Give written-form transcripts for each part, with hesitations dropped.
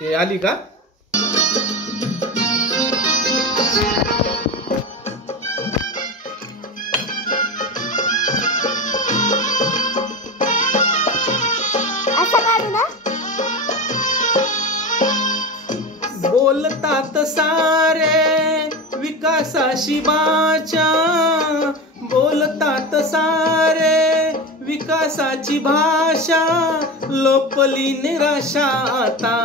ते आली का? बोलतात सारे विकासाशी भाषा, बोलतात सारे विकासाची भाषा, लोपली निराशा आता,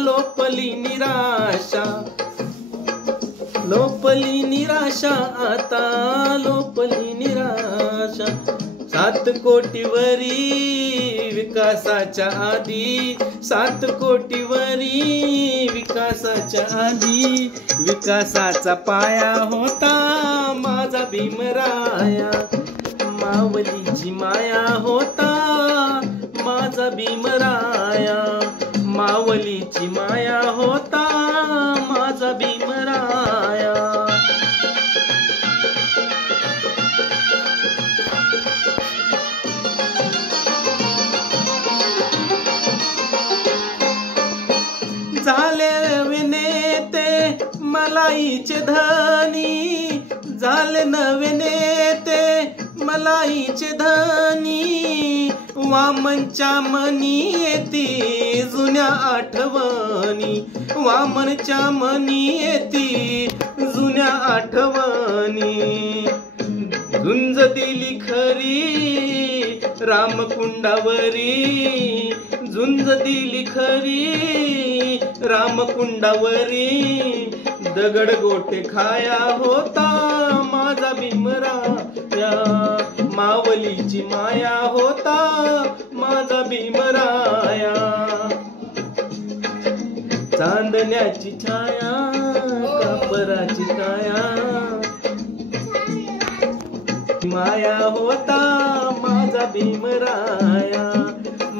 लोपली निराशा, लोपली निराशा आता, लोपली निराशा. 7 कोटीवरी विकासाच्या आधी, 7 कोटीवरी विकासाच्या आधी, विकासाचा पाया होता माझा भीमराया, मावलीची माया होता माझा भीमराया, मावलीची माया होता माझा भीमराया. झाले नवे नेते मलाईचे धनी, झाले नवे नेते मलाईचे धनी, वामनच्या मनी येती जुन्या आठवणी, वामनच्या मनी येती जुन्या आठवणी. झुंज दिली खरी रामकुंडावरी, झुंज दिली खरी रामकुंडावरी, दगड गोटे खाया होता माझा भीमराया, मावलीची माया होता माझा भीमराया. चांदण्याची छाया कापराची काया, माया होता माझा भीमराया,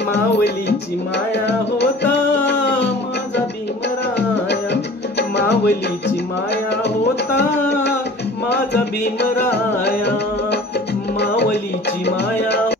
मावलीची माया होता माझा भीमराया, मावलीची माया होता माझा भीमराया, मावलीची माया